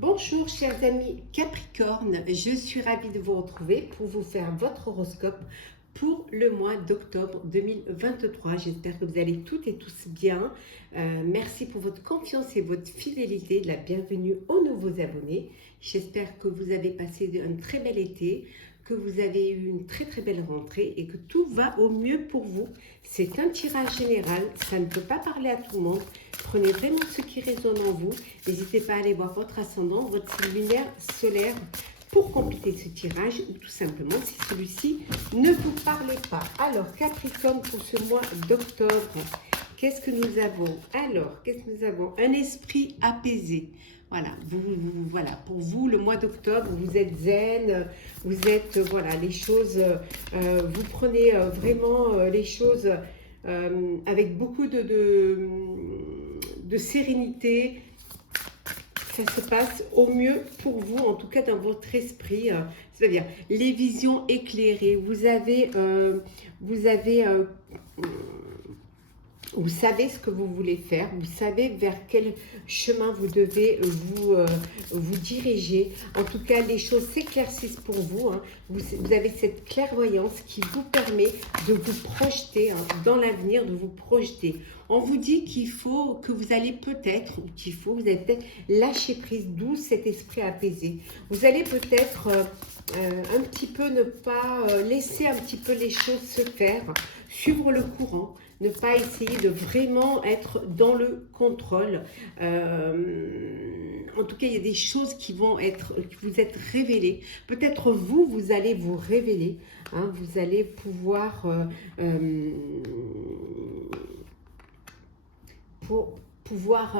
Bonjour chers amis Capricorne, je suis ravie de vous retrouver pour vous faire votre horoscope pour le mois d'octobre 2023. J'espère que vous allez toutes et tous bien. Merci pour votre confiance et votre fidélité. De la bienvenue aux nouveaux abonnés. J'espère que vous avez passé un très bel été, que vous avez eu une très belle rentrée et que tout va au mieux pour vous. C'est un tirage général, ça ne peut pas parler à tout le monde. Prenez vraiment ce qui résonne en vous. N'hésitez pas à aller voir votre ascendant, votre signe lunaire, solaire pour compléter ce tirage ou tout simplement si celui-ci ne vous parlait pas. Alors Capricorne, pour ce mois d'octobre, qu'est-ce que nous avons? Alors, qu'est-ce que nous avons? Un esprit apaisé. Voilà, voilà, pour vous, le mois d'octobre, vous êtes zen, vous êtes, voilà, les choses, vous prenez vraiment les choses avec beaucoup de sérénité. Ça se passe au mieux pour vous, en tout cas dans votre esprit, c'est-à-dire les visions éclairées. Vous savez ce que vous voulez faire, vous savez vers quel chemin vous devez vous diriger. En tout cas, les choses s'éclaircissent pour vous, hein. Vous avez cette clairvoyance qui vous permet de vous projeter, hein, dans l'avenir, de vous projeter. On vous dit qu'il faut, que vous allez peut-être, vous allez peut-être lâcher prise, d'où cet esprit apaisé. Vous allez peut-être un petit peu ne pas laisser un petit peu les choses se faire, suivre le courant, ne pas essayer de vraiment être dans le contrôle. En tout cas, il y a des choses qui vont vous être révélées. Peut-être vous allez vous révéler, hein, vous allez pouvoir pour pouvoir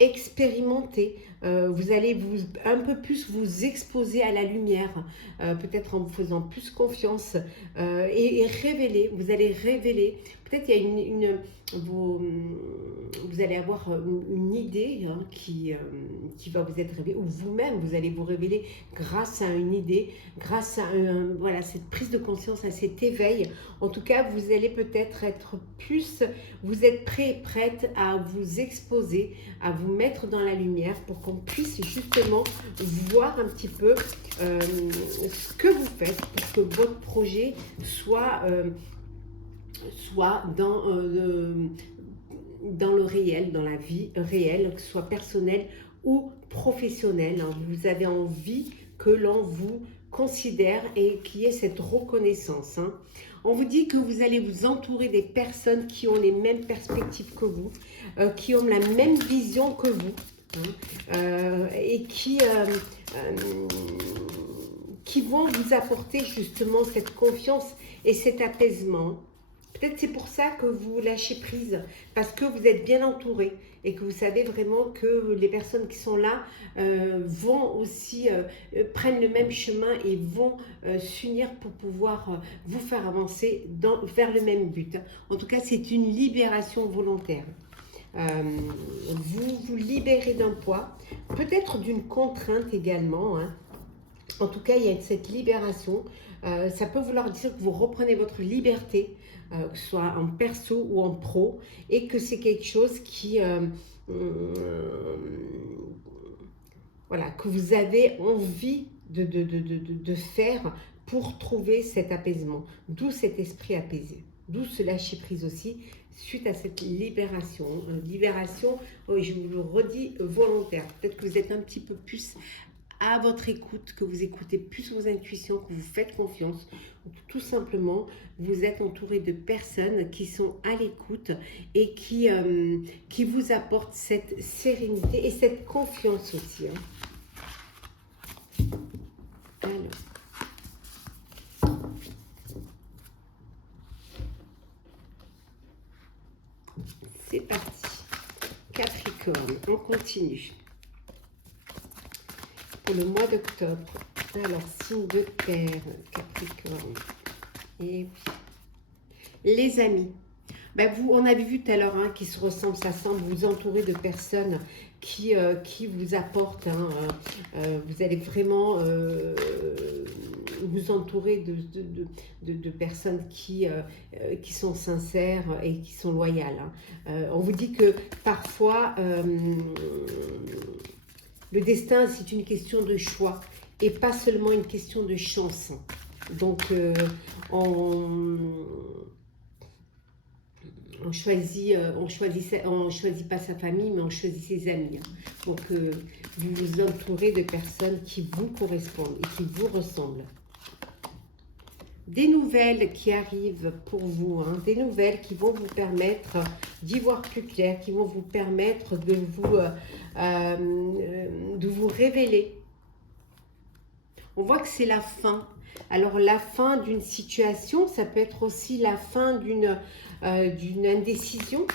expérimenter, vous allez un peu plus vous exposer à la lumière, peut-être en vous faisant plus confiance et révéler, vous allez révéler, peut-être il y a vous allez avoir une idée, hein, qui va vous être révélée, ou vous-même vous allez vous révéler grâce à une idée, grâce à voilà, cette prise de conscience, à cet éveil. En tout cas, vous allez peut-être être plus, vous êtes prêt et prête à vous exposer, à vous mettre dans la lumière pour qu'on puisse justement voir un petit peu ce que vous faites pour que votre projet soit dans le réel, dans la vie réelle, que ce soit personnel ou professionnel. Vous avez envie que l'on vous considère et qu'il y ait cette reconnaissance, hein. On vous dit que vous allez vous entourer des personnes qui ont les mêmes perspectives que vous, qui ont la même vision que vous, hein, et qui vont vous apporter justement cette confiance et cet apaisement. Peut-être c'est pour ça que vous lâchez prise, parce que vous êtes bien entouré et que vous savez vraiment que les personnes qui sont là vont aussi, prennent le même chemin et vont s'unir pour pouvoir vous faire avancer vers le même but. En tout cas, c'est une libération volontaire. Vous vous libérez d'un poids, peut-être d'une contrainte également, hein. En tout cas, il y a cette libération. Ça peut vouloir dire que vous reprenez votre liberté, que ce soit en perso ou en pro, et que c'est quelque chose qui, voilà, que vous avez envie de faire pour trouver cet apaisement. D'où cet esprit apaisé. D'où ce lâcher prise aussi, suite à cette libération. Libération, oui, je vous le redis, volontaire. Peut-être que vous êtes un petit peu plus à votre écoute, que vous écoutez plus vos intuitions, que vous faites confiance, ou tout simplement vous êtes entouré de personnes qui sont à l'écoute et qui vous apportent cette sérénité et cette confiance aussi, hein. Alors, c'est parti. Capricorne, on continue. Pour le mois d'octobre. Alors, signe de terre, Capricorne. Et les amis. Ben on avait vu tout à l'heure, hein, qui se ressemblent, ça semble vous entourer de personnes qui vous apportent, hein, vous allez vraiment vous entourer de personnes qui sont sincères et qui sont loyales, hein. On vous dit que parfois Le destin, c'est une question de choix et pas seulement une question de chance. Donc, on choisit pas sa famille, mais on choisit ses amis. Donc, vous vous entourez de personnes qui vous correspondent et qui vous ressemblent. Des nouvelles qui arrivent pour vous, hein, des nouvelles qui vont vous permettre d'y voir plus clair, qui vont vous permettre de vous révéler. On voit que c'est la fin. Alors la fin d'une situation, ça peut être aussi la fin d'une indécision.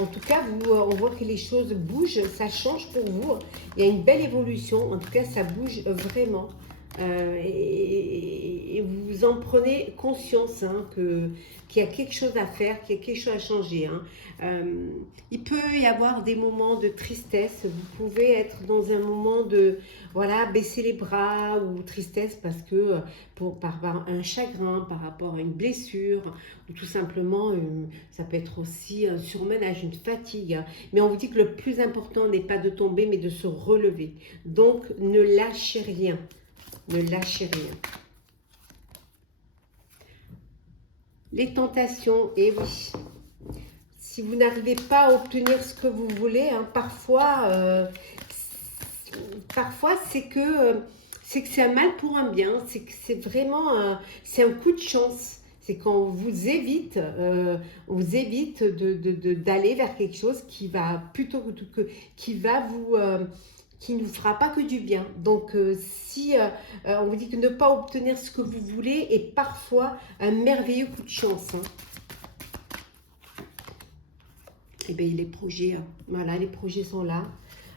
En tout cas, on voit que les choses bougent, ça change pour vous. Il y a une belle évolution, en tout cas ça bouge vraiment. Et vous en prenez conscience, hein, qu'il y a quelque chose à faire, qu'il y a quelque chose à changer. Hein. Il peut y avoir des moments de tristesse, vous pouvez être dans un moment de, voilà, baisser les bras ou tristesse parce que, par rapport à un chagrin, par rapport à une blessure, ou tout simplement, ça peut être aussi un surmenage, une fatigue. Hein. Mais on vous dit que le plus important n'est pas de tomber, mais de se relever. Donc, ne lâchez rien. Ne lâchez rien. Les tentations, et oui. Si vous n'arrivez pas à obtenir ce que vous voulez, hein, parfois c'est que c'est un mal pour un bien. C'est que c'est vraiment c'est un coup de chance. C'est quand on vous évite d'aller vers quelque chose qui va plutôt que qui va vous qui ne vous fera pas que du bien. Donc, si on vous dit que ne pas obtenir ce que vous voulez est parfois un merveilleux coup de chance. Hein. Et bien, les projets, hein. Voilà, les projets sont là.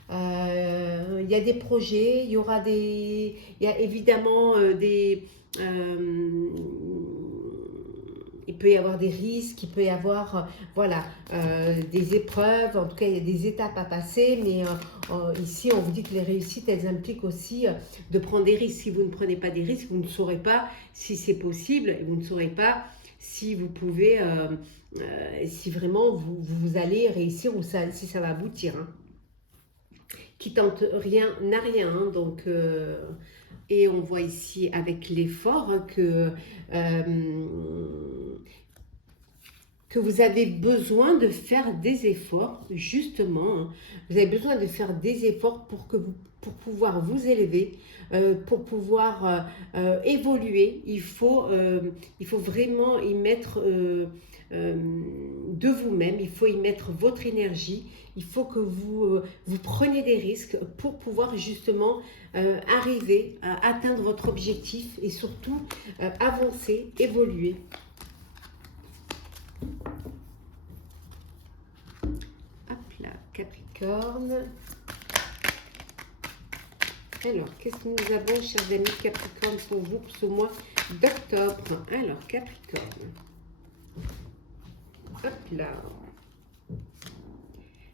Il y a des projets, il y aura il y a évidemment il peut y avoir des risques, il peut y avoir voilà, des épreuves, en tout cas il y a des étapes à passer, mais ici on vous dit que les réussites elles impliquent aussi de prendre des risques. Si vous ne prenez pas des risques, vous ne saurez pas si c'est possible, et vous ne saurez pas si vous pouvez, si vraiment vous allez réussir ou si ça va aboutir. Hein. Qui tente rien n'a rien, hein, donc... et on voit ici avec l'effort hein, que vous avez besoin de faire des efforts, justement. Hein. Vous avez besoin de faire des efforts pour pouvoir vous élever, pour pouvoir évoluer. Il faut vraiment y mettre de vous-même, il faut y mettre votre énergie. Il faut que vous preniez des risques pour pouvoir justement arriver à atteindre votre objectif et surtout avancer, évoluer. Hop là, Capricorne. Alors, qu'est-ce que nous avons, chers amis Capricorne, pour vous pour ce mois d'octobre? Alors, Capricorne. Hop là.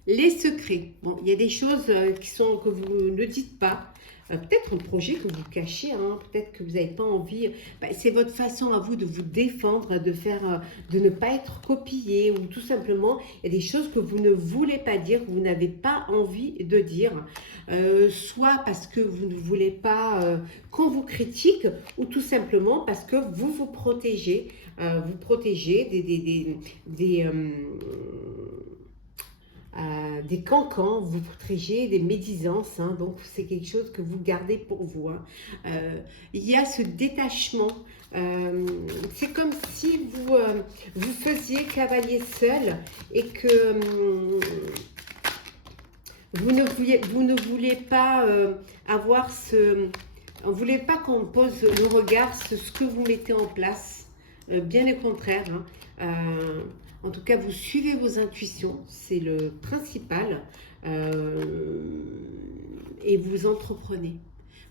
Les secrets. Bon, il y a des choses que vous ne dites pas. Peut-être un projet que vous cachez, hein, peut-être que vous n'avez pas envie. C'est votre façon à vous de vous défendre, de ne pas être copié, ou tout simplement, il y a des choses que vous ne voulez pas dire, que vous n'avez pas envie de dire, soit parce que vous ne voulez pas qu'on vous critique, ou tout simplement parce que vous vous protégez, des cancans, vous protégez des médisances, hein, donc c'est quelque chose que vous gardez pour vous. Hein. Il y a ce détachement, c'est comme si vous faisiez cavalier seul et que vous ne vouliez pas avoir on ne voulait pas qu'on pose le regard sur ce que vous mettez en place, bien au contraire. Hein. En tout cas, vous suivez vos intuitions, c'est le principal, et vous entreprenez.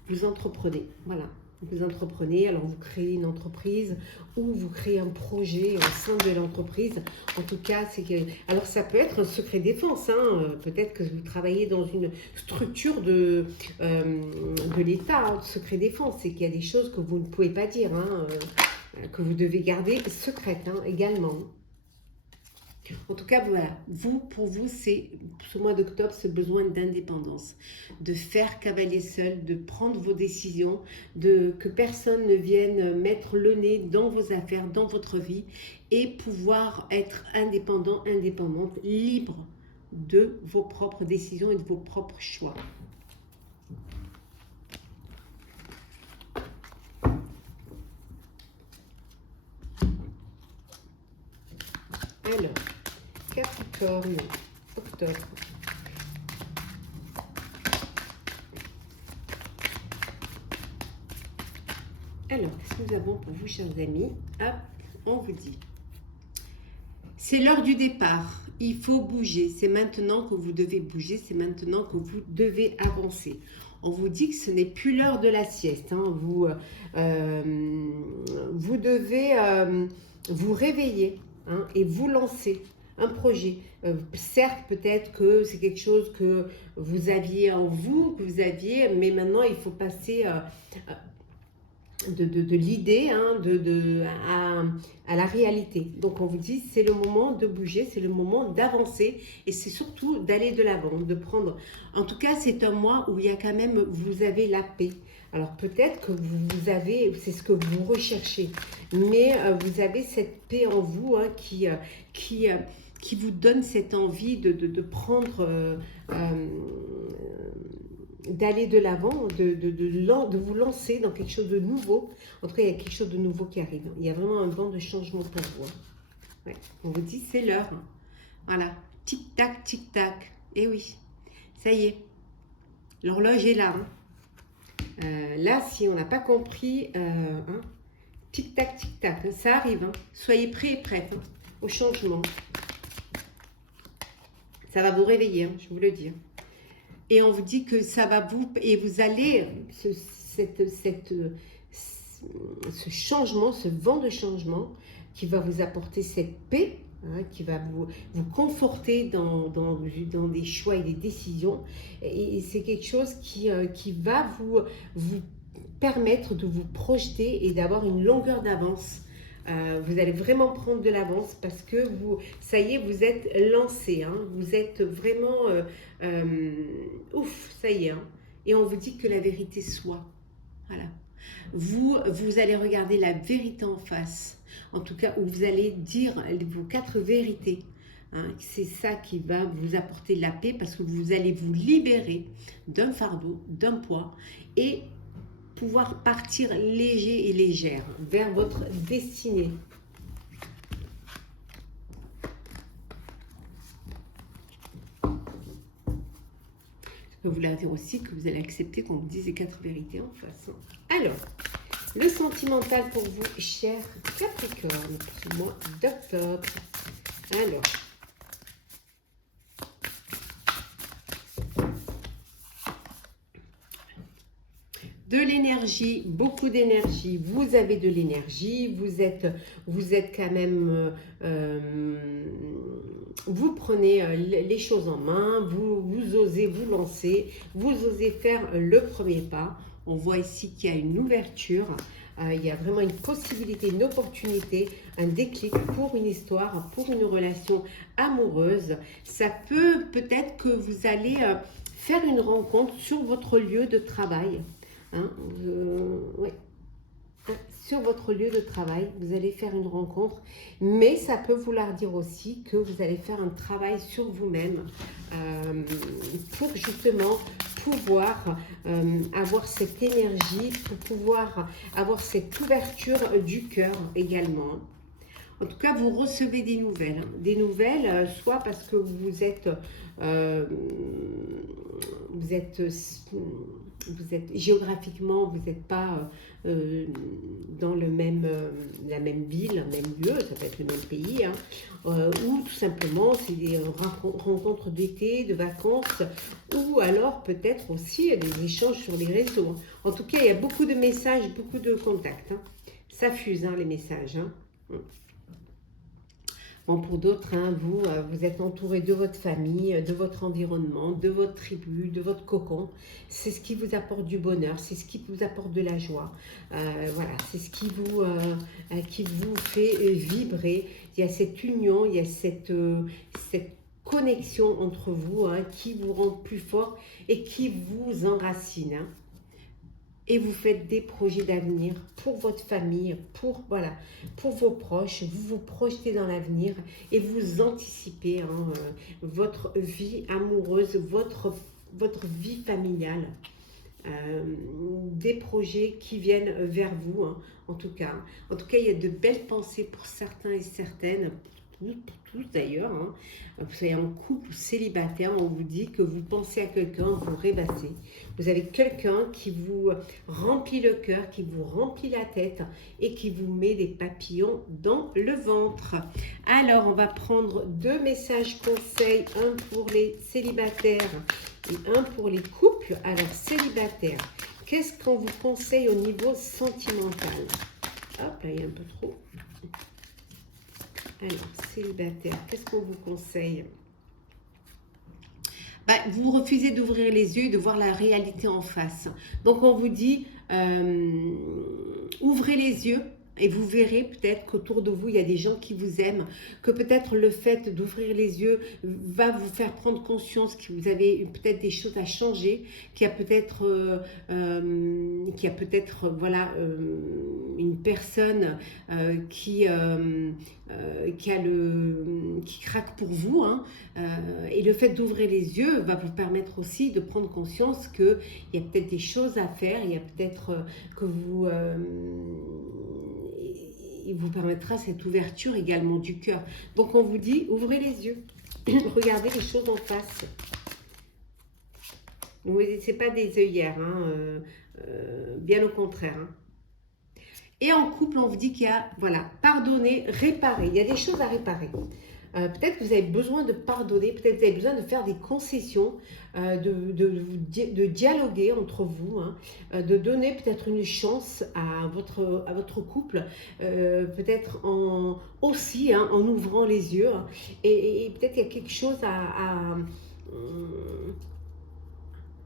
Vous entreprenez, voilà. Vous entreprenez, alors vous créez une entreprise ou vous créez un projet au sein de l'entreprise. En tout cas, alors ça peut être un secret défense. Hein. Peut-être que vous travaillez dans une structure de l'État, hein, secret défense. C'est qu'il y a des choses que vous ne pouvez pas dire, hein, que vous devez garder secrètes hein, également. En tout cas, voilà, pour vous, c'est ce mois d'octobre, ce besoin d'indépendance, de faire cavalier seul, de prendre vos décisions, que personne ne vienne mettre le nez dans vos affaires, dans votre vie, et pouvoir être indépendant, indépendante, libre de vos propres décisions et de vos propres choix. Alors, Capricorne, octobre. Alors, qu'est-ce que nous avons pour vous, chers amis? Hop, on vous dit. C'est l'heure du départ. Il faut bouger. C'est maintenant que vous devez bouger. C'est maintenant que vous devez avancer. On vous dit que ce n'est plus l'heure de la sieste. Hein. Vous devez vous réveiller, hein, et vous lancer un projet. Certes, peut-être que c'est quelque chose que vous aviez en vous, mais maintenant il faut passer de l'idée, hein, à la réalité. Donc on vous dit, c'est le moment de bouger, c'est le moment d'avancer, et c'est surtout d'aller de l'avant, de prendre. En tout cas, c'est un mois où il y a quand même, vous avez la paix. Alors peut-être que vous avez, c'est ce que vous recherchez, mais vous avez cette paix en vous, hein, qui vous donne cette envie de prendre, d'aller de l'avant, de vous lancer dans quelque chose de nouveau. En tout cas, il y a quelque chose de nouveau qui arrive. Il y a vraiment un vent de changement pour vous. Ouais. On vous dit, c'est l'heure. Voilà. Tic-tac, tic-tac. Eh oui, ça y est. L'horloge est là. Là, si on n'a pas compris, hein, tic-tac, tic-tac, hein, ça arrive. Hein. Soyez prêts et prêtes, hein, au changement. Ça va vous réveiller, hein, je vous le dis. Et on vous dit que ça va vous... Et vous allez... Ce changement, ce vent de changement qui va vous apporter cette paix, hein, qui va vous conforter dans des choix et des décisions. Et c'est quelque chose qui va vous permettre de vous projeter et d'avoir une longueur d'avance. Vous allez vraiment prendre de l'avance parce que ça y est, vous êtes lancé, hein, vous êtes vraiment ouf, ça y est, hein, et on vous dit que la vérité soit, voilà, vous allez regarder la vérité en face, en tout cas, où vous allez dire vos 4 vérités, hein, c'est ça qui va vous apporter la paix parce que vous allez vous libérer d'un fardeau, d'un poids, et pouvoir partir léger et légère vers votre destinée. Je peux vous leur dire aussi que vous allez accepter qu'on vous dise les 4 vérités en face. Alors, le sentimental pour vous, cher Capricorne, pour ce mois d'octobre. Alors, de l'énergie, beaucoup d'énergie, vous avez de l'énergie, vous êtes quand même, vous prenez les choses en main, vous osez vous lancer, vous osez faire le premier pas. On voit ici qu'il y a une ouverture, il y a vraiment une possibilité, une opportunité, un déclic pour une histoire, pour une relation amoureuse. Ça peut-être que vous allez faire une rencontre sur votre lieu de travail. Hein, ouais. Sur votre lieu de travail, vous allez faire une rencontre, mais ça peut vouloir dire aussi que vous allez faire un travail sur vous-même pour justement pouvoir avoir cette énergie, pour pouvoir avoir cette ouverture du cœur également. En tout cas, vous recevez des nouvelles, soit parce que vous êtes géographiquement, vous n'êtes pas dans la même ville, le même lieu, ça peut être le même pays, hein, ou tout simplement c'est des rencontres d'été, de vacances, ou alors peut-être aussi des échanges sur les réseaux. En tout cas, il y a beaucoup de messages, beaucoup de contacts. Hein. Ça fuse, hein, les messages. Hein. Bon, pour d'autres, hein, vous, vous êtes entouré de votre famille, de votre environnement, de votre tribu, de votre cocon. C'est ce qui vous apporte du bonheur, c'est ce qui vous apporte de la joie. Voilà, c'est ce qui vous fait vibrer. Il y a cette union, il y a cette connexion entre vous, hein, qui vous rend plus fort et qui vous enracine, hein. Et vous faites des projets d'avenir pour votre famille, voilà, pour vos proches, vous vous projetez dans l'avenir et vous anticipez, hein, votre vie amoureuse, votre vie familiale. Des projets qui viennent vers vous, hein, en tout cas. En tout cas, il y a de belles pensées pour certains et certaines, pour tous d'ailleurs, hein. Vous soyez en couple ou célibataire, on vous dit que vous pensez à quelqu'un, vous rêvassez. Vous avez quelqu'un qui vous remplit le cœur, qui vous remplit la tête et qui vous met des papillons dans le ventre. Alors, on va prendre 2 messages conseils, un pour les célibataires et un pour les couples. Alors, célibataire, qu'est-ce qu'on vous conseille au niveau sentimental? Hop, là, il y a un peu trop. Alors, célibataire, qu'est-ce qu'on vous conseille? Vous refusez d'ouvrir les yeux et de voir la réalité en face. Donc, on vous dit, ouvrez les yeux. Et vous verrez peut-être qu'autour de vous, il y a des gens qui vous aiment, que peut-être le fait d'ouvrir les yeux va vous faire prendre conscience que vous avez peut-être des choses à changer, qu'il y a peut-être voilà, une personne qui craque pour vous, hein, et le fait d'ouvrir les yeux va vous permettre aussi de prendre conscience qu'il y a peut-être des choses à faire, il y a peut-être que vous... il vous permettra cette ouverture également du cœur. Donc on vous dit, ouvrez les yeux, regardez les choses en face. Ce n'est pas des œillères, hein, bien au contraire, hein. Et en couple, on vous dit qu'il y a, voilà, pardonner, réparer. Il y a des choses à réparer. Peut-être que vous avez besoin de pardonner, peut-être que vous avez besoin de faire des concessions, de dialoguer entre vous, hein, de donner peut-être une chance à votre couple, peut-être aussi, hein, en ouvrant les yeux, hein, et peut-être qu'il y a quelque chose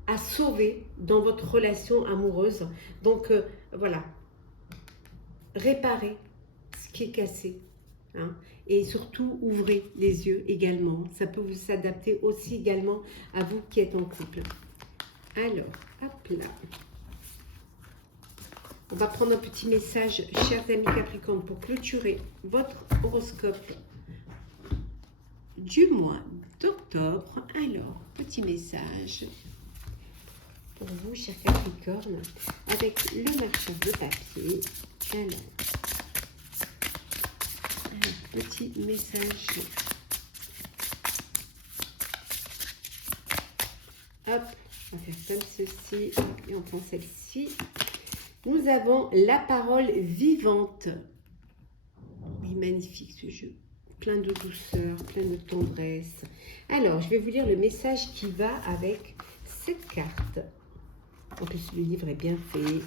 à sauver dans votre relation amoureuse. Donc voilà, réparer ce qui est cassé, hein, et surtout ouvrez les yeux également. Ça peut vous s'adapter aussi également à vous qui êtes en couple. Alors, hop là. On va prendre un petit message, chers amis Capricorne, pour clôturer votre horoscope du mois d'octobre. Alors, petit message pour vous, chers Capricorne, avec le marcheur de papier. Alors, un petit message. Hop, on va faire comme ceci et on prend celle-ci. Nous avons la parole vivante. Oui, magnifique ce jeu. Plein de douceur, plein de tendresse. Alors, je vais vous lire le message qui va avec cette carte. En plus, le livre est bien fait.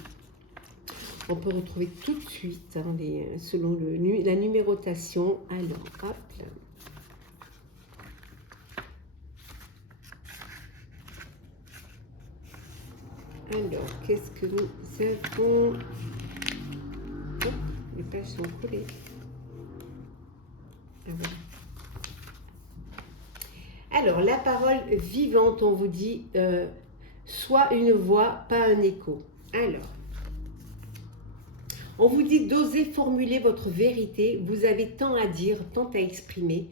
On peut retrouver tout de suite, hein, selon la numérotation. Alors, hop là. Alors, qu'est-ce que nous avons? Oh, les pages sont collées. Ah, voilà. Alors, la parole vivante, on vous dit, soit une voix, pas un écho. Alors, on vous dit d'oser formuler votre vérité. Vous avez tant à dire, tant à exprimer.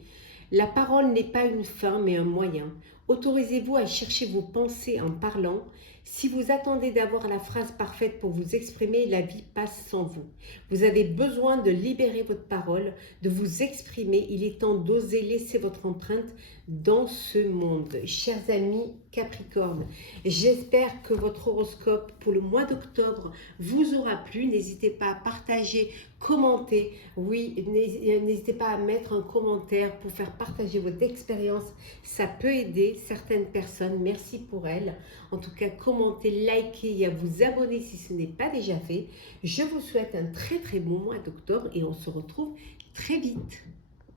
La parole n'est pas une fin, mais un moyen. Autorisez-vous à chercher vos pensées en parlant. Si vous attendez d'avoir la phrase parfaite pour vous exprimer, la vie passe sans vous. Vous avez besoin de libérer votre parole, de vous exprimer. Il est temps d'oser laisser votre empreinte dans ce monde. Chers amis Capricorne, j'espère que votre horoscope pour le mois d'octobre vous aura plu. N'hésitez pas à partager, commenter. Oui, n'hésitez pas à mettre un commentaire pour faire partager votre expérience. Ça peut aider certaines personnes. Merci pour elles. En tout cas, commentez, likez et à vous abonner si ce n'est pas déjà fait. Je vous souhaite un très très bon mois d'octobre et on se retrouve très vite.